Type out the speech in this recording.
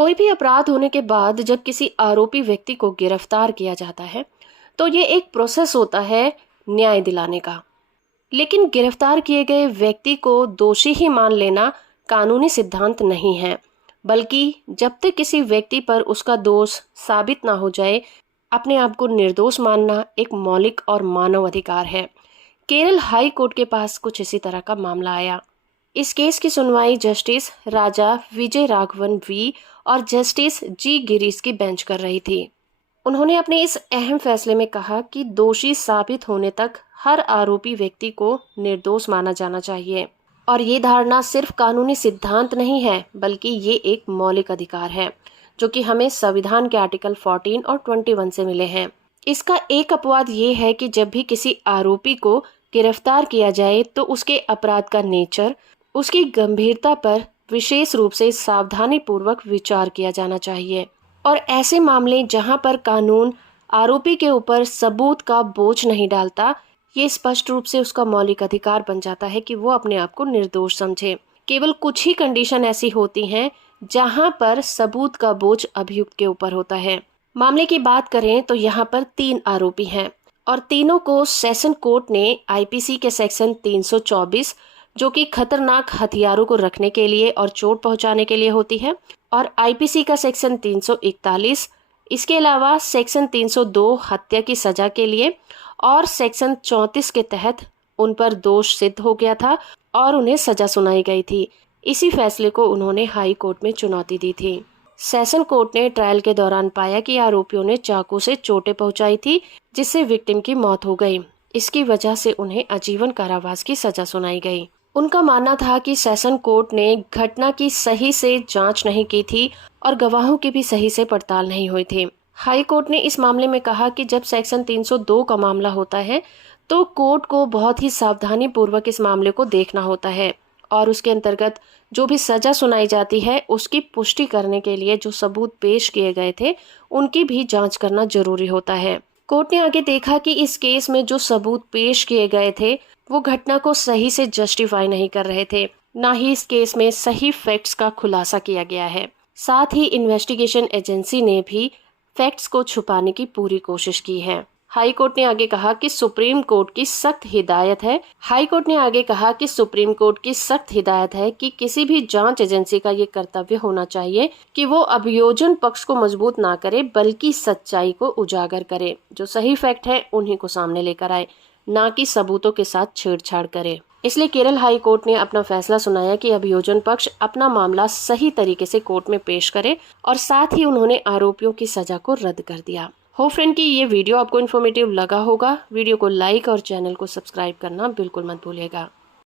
कोई भी अपराध होने के बाद जब किसी आरोपी व्यक्ति को गिरफ्तार किया जाता है तो ये एक प्रोसेस होता है न्याय दिलाने का। लेकिन गिरफ्तार किए गए व्यक्ति को दोषी ही मान लेना कानूनी सिद्धांत नहीं है, बल्कि जब तक किसी व्यक्ति पर उसका दोष साबित ना हो जाए, अपने आप को निर्दोष मानना एक मौलिक और मानव अधिकार है। केरल हाई कोर्ट के पास कुछ इसी तरह का मामला आया। इस केस की सुनवाई जस्टिस राजा विजय राघवन वी और जस्टिस जी गिरीश की बेंच कर रही थी। उन्होंने अपने इस अहम फैसले में कहा कि दोषी साबित होने तक हर आरोपी व्यक्ति को निर्दोष माना जाना चाहिए और ये धारणा सिर्फ कानूनी सिद्धांत नहीं है, बल्कि ये एक मौलिक अधिकार है जो कि हमें संविधान के आर्टिकल 14 और 21 से मिले हैं। इसका एक अपवाद ये है कि जब भी किसी आरोपी को गिरफ्तार किया जाए तो उसके अपराध का नेचर, उसकी गंभीरता पर विशेष रूप से सावधानी पूर्वक विचार किया जाना चाहिए। और ऐसे मामले जहां पर कानून आरोपी के ऊपर सबूत का बोझ नहीं डालता, ये स्पष्ट रूप से उसका मौलिक अधिकार बन जाता है कि वो अपने आप को निर्दोष समझे। केवल कुछ ही कंडीशन ऐसी होती हैं जहां पर सबूत का बोझ अभियुक्त के ऊपर होता है। मामले की बात करें तो यहाँ पर 3 आरोपी हैं और तीनों को सेशन कोर्ट ने आईपीसी के सेक्शन 324, जो कि खतरनाक हथियारों को रखने के लिए और चोट पहुंचाने के लिए होती है, और आईपीसी का सेक्शन 341, इसके अलावा सेक्शन 302 हत्या की सजा के लिए और सेक्शन 34 के तहत उन पर दोष सिद्ध हो गया था और उन्हें सजा सुनाई गई थी। इसी फैसले को उन्होंने हाई कोर्ट में चुनौती दी थी। सेशन कोर्ट ने ट्रायल के दौरान पाया कि आरोपियों ने चाकू से चोटें पहुंचाई थी, जिससे विक्टिम की मौत हो गई। इसकी वजह से उन्हें आजीवन कारावास की सजा सुनाई गई। उनका मानना था कि सेशन कोर्ट ने घटना की सही से जांच नहीं की थी और गवाहों की भी सही से पड़ताल नहीं हुई थी। हाई कोर्ट ने इस मामले में कहा कि जब सेक्शन 302 का मामला होता है तो कोर्ट को बहुत ही सावधानी पूर्वक इस मामले को देखना होता है और उसके अंतर्गत जो भी सजा सुनाई जाती है उसकी पुष्टि करने के लिए जो सबूत पेश किए गए थे उनकी भी जांच करना जरूरी होता है। कोर्ट ने आगे देखा कि इस केस में जो सबूत पेश किए गए थे वो घटना को सही से जस्टिफाई नहीं कर रहे थे, ना ही इस केस में सही फैक्ट्स का खुलासा किया गया है। साथ ही इन्वेस्टिगेशन एजेंसी ने भी फैक्ट्स को छुपाने की पूरी कोशिश की है। हाई कोर्ट ने आगे कहा कि सुप्रीम कोर्ट की सख्त हिदायत है कि किसी भी जांच एजेंसी का ये कर्तव्य होना चाहिए कि वो अभियोजन पक्ष को मजबूत ना करे, बल्कि सच्चाई को उजागर करे। जो सही फैक्ट है उन्हीं को सामने लेकर आए, ना कि सबूतों के साथ छेड़छाड़ करे। इसलिए केरल हाई कोर्ट ने अपना फैसला सुनाया कि अभियोजन पक्ष अपना मामला सही तरीके से कोर्ट में पेश करे और साथ ही उन्होंने आरोपियों की सजा को रद्द कर दिया। हो फ्रेंड कि ये वीडियो आपको इन्फॉर्मेटिव लगा होगा। वीडियो को लाइक और चैनल को सब्सक्राइब करना बिल्कुल मत भूलिएगा।